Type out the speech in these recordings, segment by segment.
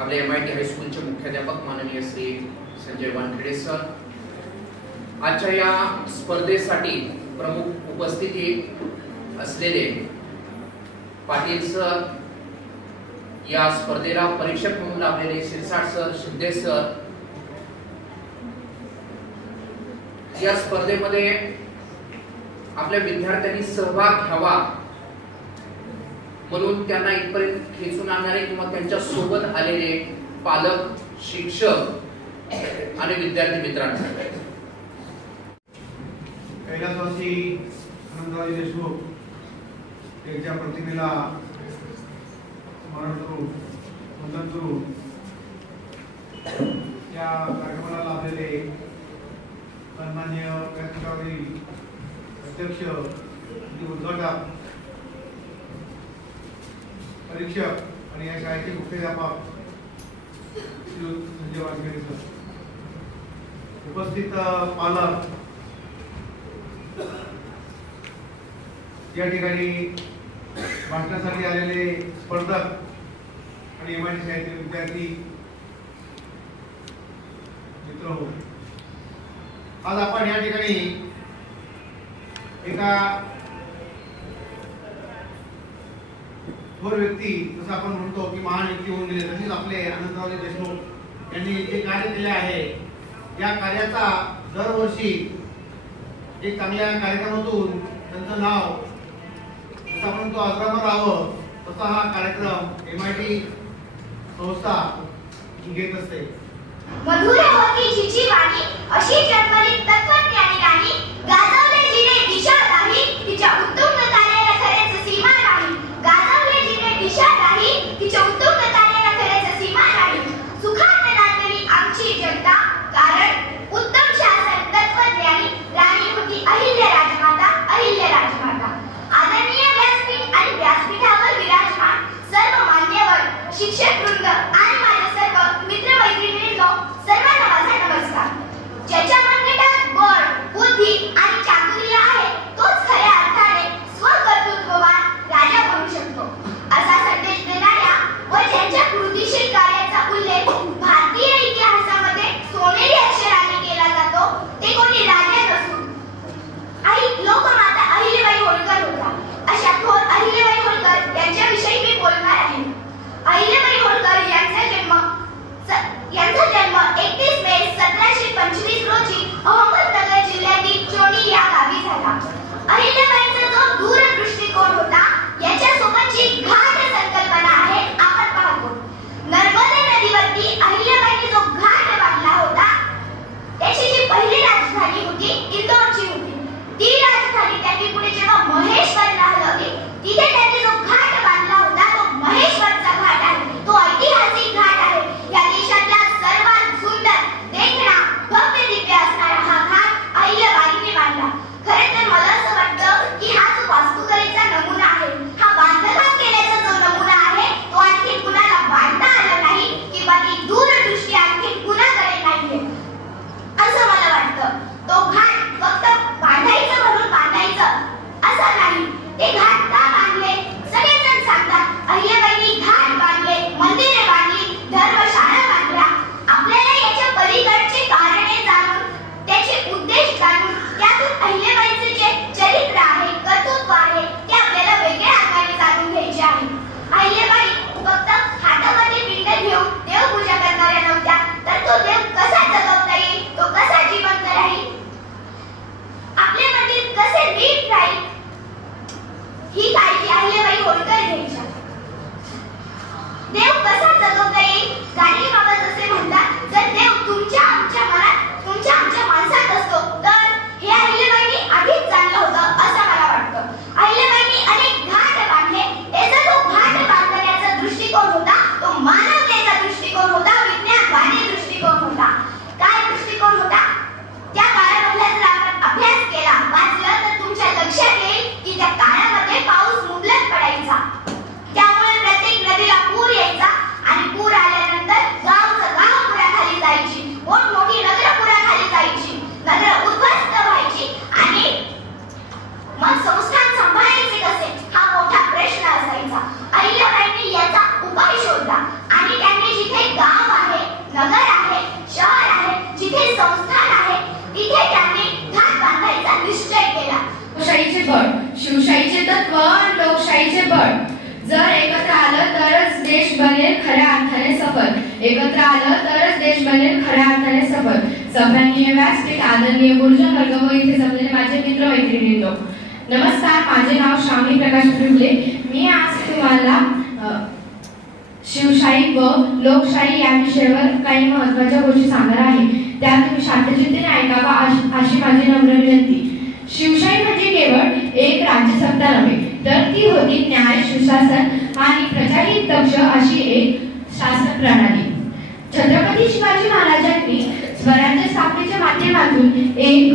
आपले M I T हायस्कूलचे मुख्याध्यापक माननीय श्री संजय वानखेडे सर आजच्या या स्पर्धेसाठी प्रमुख उपस्थिती असलेले पाटील सर या स्पर्धेला परीक्षक म्हणून लाभलेले शिरसाट सर शिंदे सर या स्पर्धेमध्ये आपल्या विद्यार्थ्यांनी सहभाग घ्यावा म्हणून त्यांना इथपर्यंत खेचून आणणारे किंवा त्यांच्यासोबत आलेले पालक शिक्षक आणि विद्यार्थी मित्रांना. कैलासवासी आनंदराजे देशमुख यांच्या प्रतिमेला स्मरण करू वंदन करू या कार्यक्रमाला लाभलेले सन्मान्य व्यासपीठावरील अध्यक्ष उद्घाटक परीक्षक आणि या शाळेचे मुख्याध्यापक संजय वानखेडे सर. उपस्थित पालक या ठिकाणी भाषणासाठी आलेले स्पर्धक आणि एम आय टी शाळेतील विद्यार्थी मित्र हो. आज आपण या ठिकाणी एका थोर व्यक्ती जसं आपण म्हणतो की महान व्यक्ती होऊन गेले तसेच आपले आनंदरावजी देशमुख यांनी जे कार्य केले आहे या कार्याचा दरवर्षी एक चांगल्या कार्यक्रमातून त्यांचं नाव जसं आपण तो आग्रह राहावं तसा हा कार्यक्रम एम आय टी संस्था घेत असते. मधुर होती जिची वाणी अशी जन्मली तत्वज्ञानी राणी शिवशाहीचे तत्व आणि लोकशाहीचे बळ. जर एकत्र आलं तरच देश बनेल खऱ्या अर्थाने सफल. एकत्र आलं तरच देश बनेल खऱ्या अर्थाने सफल. सभ्यानीय व्यासपीठ आदरणीय गुरुजन वर्ग व इथे जमलेले माझे मित्र मैत्रिणी लोक नमस्कार माझे नाव श्रावणी प्रकाश पिंडले मी आज तुम्हाला शिवशाही व लोकशाही या विषयावर काही महत्त्वाच्या गोष्टी सांगणार आहे. त्या तुम्ही शांतचित्तेने ऐकावा अशी माझी नम्र विनंती. शिवशाही म्हणजे केवळ एक राज्यसत्ता नव्हे तर ती होती न्याय सुशासन आणि प्रजाहित पक्ष अशी एक शासन प्रणाली. छत्रपती शिवाजी महाराजांनी स्वराज्य स्थापनेच्या माध्यमातून एक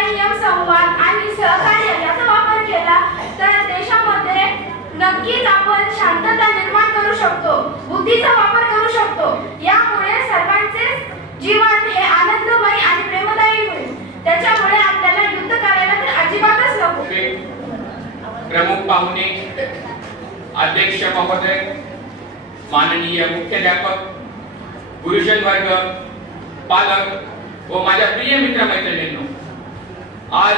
संयम संवाद आणि सहकार्य याचा वापर केला तर देशामध्ये नक्कीच आपण शांतता निर्माण करू शकतो बुद्धीचा वापर करू शकतो. यामुळे सर्वांचे जीवन हे आनंदमय आणि प्रेमदायी होईल. त्याच्यामुळे आपल्याला युद्ध करायला तर अजिबातच नको. प्रमुख पाहुणे अध्यक्ष महोदय माननीय मुख्याध्यापक गुरुजन वर्ग पालक व माझ्या प्रिय मित्र मैत्रिणींनो आज